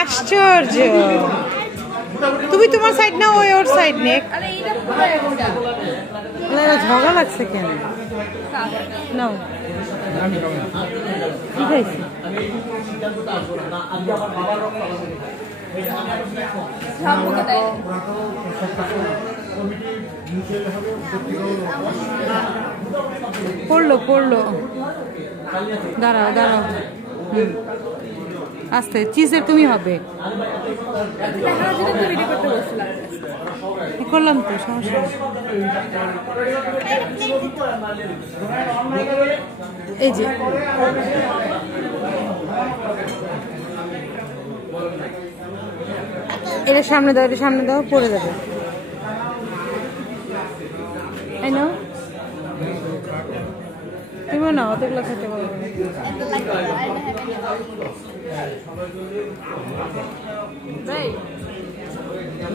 আশ্চর্য, তুমি তোমার সাইড না ওই ওর সাইড নে। ঝগড়া লাগছে কেন? নাও কি খাইছি? পড়লো দাঁড়াও আস্তে, চিজের তুমি হবে করলাম তো, সমস্যা এই যে এটা সামনে দাও, পড়ে যাবে। তাই না? তুমি না অতগুলো খেতে পারবে।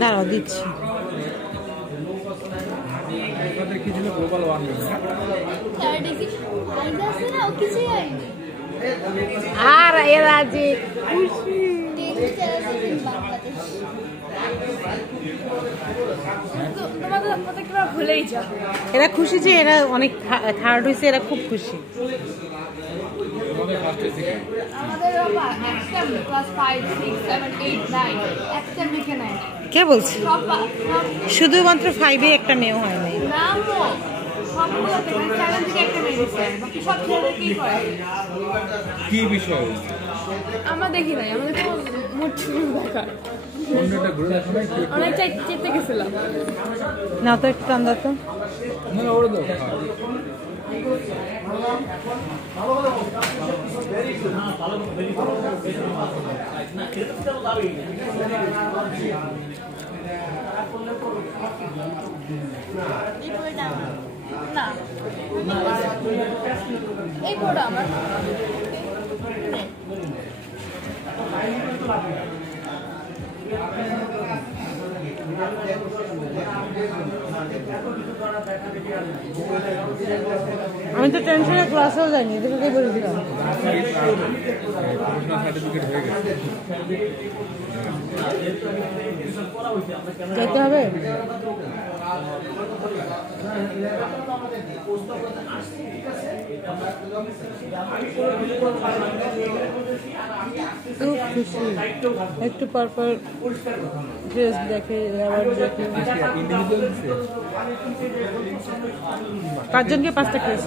দাঁড়াও দিচ্ছি। আর এরা যে খুশি, এরা খুশি যে এরা অনেক থার্ড হয়েছে, এরা খুব খুশি। কে বলছে? শুধুমাত্র 5-এ একটা মেয়েও হয় নাই। কি বিষয় আমরা দেখি নাই, আমাদের তো মোট দেখা অনেক চেপতে গেছিলাম না তো, একটু টান দাও তো। না এই পড়া আমার আমি তো টেনশনে ক্লাসেও যাইনি, এদিকে বলে দিলাম। যেতে হবে। খুব খুশি, একটু পর ড্রেস দেখে, আবার দেখে। 5 জনকে 5টা ড্রেস।